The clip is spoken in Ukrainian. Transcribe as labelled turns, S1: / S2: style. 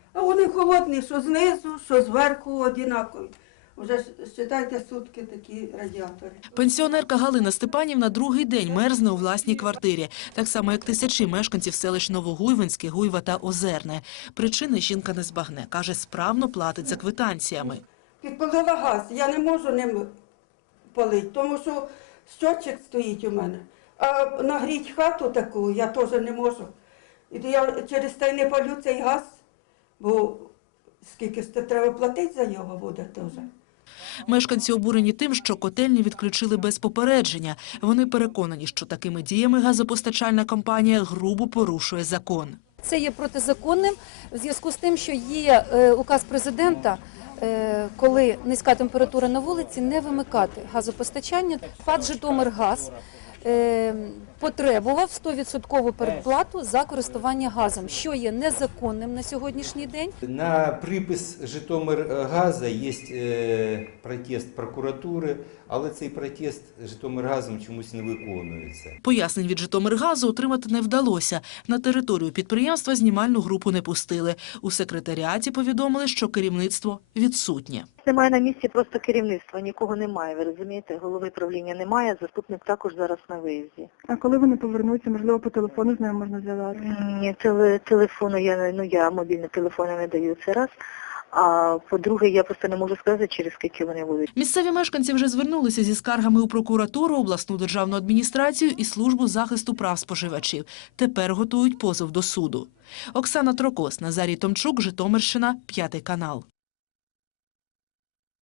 S1: А вони холодні, що знизу, що зверху однакові. Вже, вважайте, сутки такі радіатори.
S2: Пенсіонерка Галина Степанівна другий день мерзне у власній квартирі. Так само, як тисячі мешканців селищ Новогуйвинське, Гуйва та Озерне. Причини жінка не збагне. Каже, справно платить за квитанціями.
S1: Підпалила газ, я не можу ним палити, тому що щотчик стоїть у мене. А нагріти хату таку я теж не можу. І я через те й не палю цей газ, бо скільки треба платити за його буде теж.
S2: Мешканці обурені тим, що котельні відключили без попередження. Вони переконані, що такими діями газопостачальна компанія грубо порушує закон.
S3: Це є протизаконним в зв'язку з тим, що є указ президента, коли низька температура на вулиці, не вимикати газопостачання. ПАТ «Житомиргаз» потребував 100% передплату за користування газом, що є незаконним на сьогоднішній день.
S4: На припис Житомиргаза є протест прокуратури, але цей протест Житомиргазом чомусь не виконується.
S2: Пояснень від Житомиргазу отримати не вдалося. На територію підприємства знімальну групу не пустили. У секретаріаті повідомили, що керівництво відсутнє.
S5: Немає на місці просто керівництва, нікого немає, ви розумієте, голови правління немає, заступник також зараз на виїзді.
S6: А коли вони повернуться, можливо, по телефону з ними можна зв'язати?
S5: Ні, телефону я мобільні телефони не даю, це раз. А по-друге, я просто не можу сказати, через скільки вони будуть.
S2: Місцеві мешканці вже звернулися зі скаргами у прокуратуру, обласну державну адміністрацію і службу захисту прав споживачів. Тепер готують позов до суду. Оксана Трокос, Назарій Томчук, Житомирщина, 5 канал.